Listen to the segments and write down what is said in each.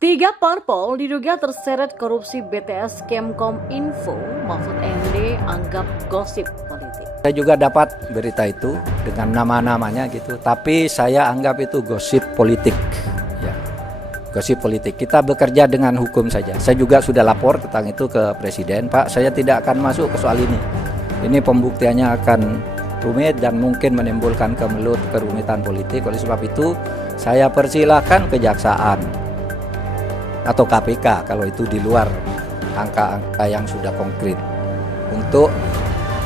Tiga parpol diduga terseret korupsi BTS Kemkom Info. Mahfud MD anggap gosip politik. Saya juga dapat berita itu dengan nama-namanya gitu, tapi saya anggap itu gosip politik. Ya, gosip politik. Kita bekerja dengan hukum saja. Saya juga sudah lapor tentang itu ke Presiden. Pak, saya tidak akan masuk ke soal ini. Ini pembuktiannya akan rumit dan mungkin menimbulkan kerumitan politik. Oleh sebab itu, saya persilahkan kejaksaan atau KPK kalau itu di luar angka-angka yang sudah konkret untuk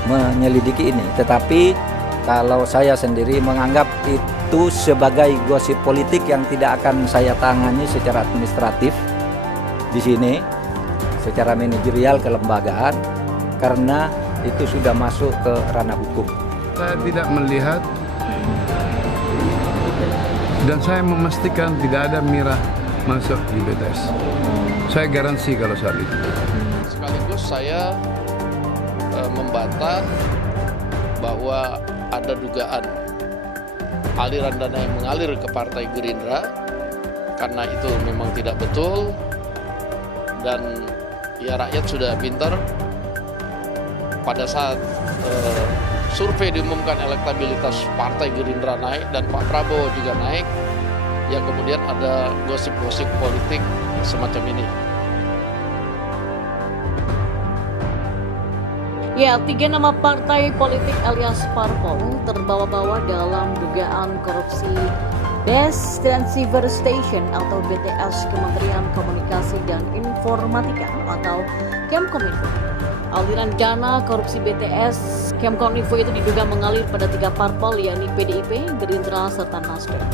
menyelidiki ini. Tetapi kalau saya sendiri menganggap itu sebagai gosip politik yang tidak akan saya tangani secara administratif di sini, secara manajerial kelembagaan, karena itu sudah masuk ke ranah hukum. Saya tidak melihat dan saya memastikan tidak ada Mira masuk di BTS. Saya garansi kalau soal itu. Sekaligus saya membantah bahwa ada dugaan aliran dana yang mengalir ke Partai Gerindra, karena itu memang tidak betul. Dan ya, rakyat sudah pintar. Pada saat survei diumumkan elektabilitas Partai Gerindra naik dan Pak Prabowo juga naik, yang kemudian ada gosip-gosip politik semacam ini. Ya, tiga nama partai politik alias parpol terbawa-bawa dalam dugaan korupsi Base Transceiver Station atau BTS Kementerian Komunikasi dan Informatika atau Kemkominfo. Aliran dana korupsi BTS Kemkominfo itu diduga mengalir pada tiga parpol, yakni PDIP, Gerindra, serta Nasdem.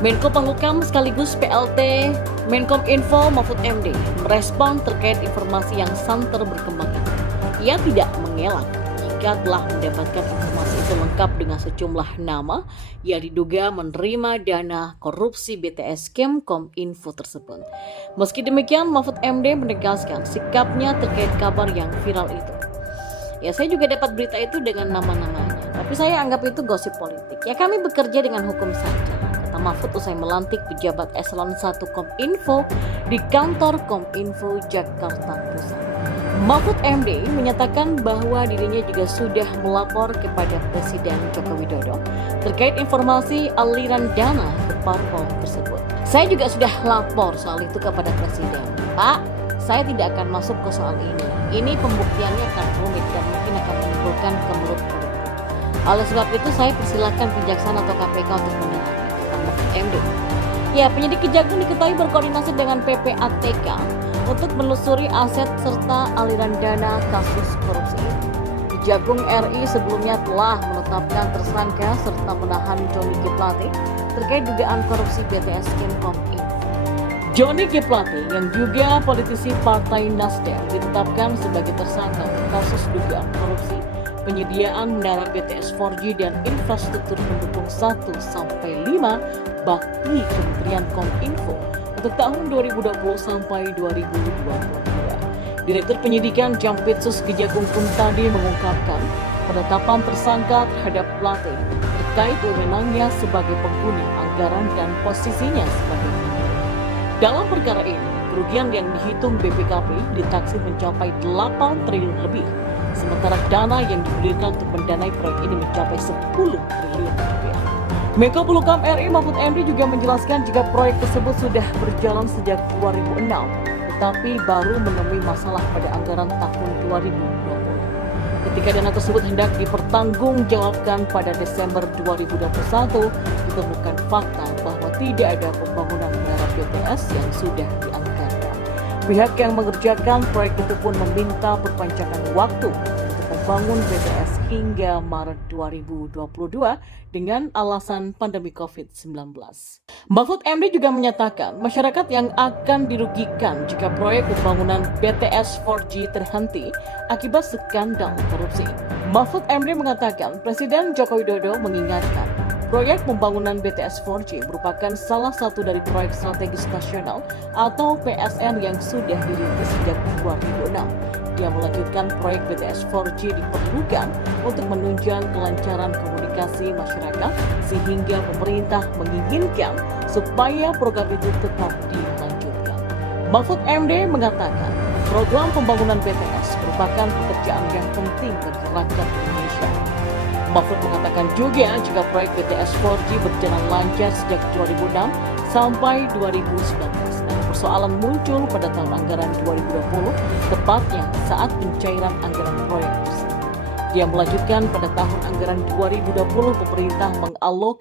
Menko Polhukam sekaligus PLT Menkom Info Mahfud MD merespon terkait informasi yang santer berkembang itu. Ia tidak mengelak jika telah mendapatkan informasi itu lengkap dengan sejumlah nama yang diduga menerima dana korupsi BTS Kemkom Info tersebut. Meski demikian, Mahfud MD menegaskan sikapnya terkait kabar yang viral itu. Ya, saya juga dapat berita itu dengan nama-namanya, tapi saya anggap itu gosip politik. Ya, kami bekerja dengan hukum saja, kata Mahfud usai melantik pejabat eselon 1 Kominfo di kantor Kominfo Jakarta Pusat. Mahfud MD menyatakan bahwa dirinya juga sudah melapor kepada Presiden Joko Widodo terkait informasi aliran dana ke parpol tersebut. Saya juga sudah lapor soal itu kepada Presiden. Pak, saya tidak akan masuk ke soal ini. Ini pembuktiannya akan rumit dan mungkin akan menimbulkan kemelut politik. Oleh sebab itu saya persilakan kejaksaan atau KPK untuk menilai, kata Mahfud MD. Ya, penyidik Kejagung diketahui berkoordinasi dengan PPATK untuk menelusuri aset serta aliran dana kasus korupsi ini. Kejagung RI sebelumnya telah menetapkan tersangka serta menahan Johnny G. Plate terkait dugaan korupsi BTS Kemkom Info. Johnny G. Plate yang juga politisi Partai Nasdem ditetapkan sebagai tersangka kasus dugaan korupsi penyediaan menara BTS 4G dan infrastruktur pendukung 1-5 bakti Kementerian Kominfo untuk tahun 2020 sampai 2022. Direktur Penyidikan Jampitsus Kejagung pun tadi mengungkapkan penetapan tersangka terhadap Plate terkait wewenangnya sebagai pengguna anggaran dan posisinya sebagai menteri. Dalam perkara ini, kerugian yang dihitung BPKP ditaksir mencapai 8 triliun lebih, sementara dana yang digulirkan untuk mendanai proyek ini mencapai 10 triliun rupiah. Menko Polhukam RI Mahfud MD juga menjelaskan jika proyek tersebut sudah berjalan sejak 2006, tetapi baru menemui masalah pada anggaran tahun 2020. Ketika dana tersebut hendak dipertanggungjawabkan pada Desember 2021, ditemukan fakta bahwa tidak ada pembangunan menara BTS yang sudah dianggarkan. Pihak yang mengerjakan proyek itu pun meminta perpanjangan waktu untuk membangun BTS hingga Maret 2022 dengan alasan pandemi COVID-19. Mahfud MD juga menyatakan masyarakat yang akan dirugikan jika proyek pembangunan BTS 4G terhenti akibat skandal korupsi. Mahfud MD mengatakan Presiden Joko Widodo mengingatkan proyek pembangunan BTS 4G merupakan salah satu dari proyek strategis nasional atau PSN yang sudah dirintis sejak 2006. Dia melanjutkan proyek BTS 4G diperlukan untuk menunjang kelancaran komunikasi masyarakat sehingga pemerintah menginginkan supaya program itu tetap dilanjutkan. Mahfud MD mengatakan program pembangunan BTS merupakan pekerjaan yang penting bagi rakyat Indonesia. Mahfud mengatakan juga jika proyek BTS 4G berjalan lancar sejak 2006 sampai 2019 dan persoalan muncul pada tahun anggaran 2020, tepatnya saat pencairan anggaran proyek tersebut. Dia melanjutkan pada tahun anggaran 2020 pemerintah mengalokasikan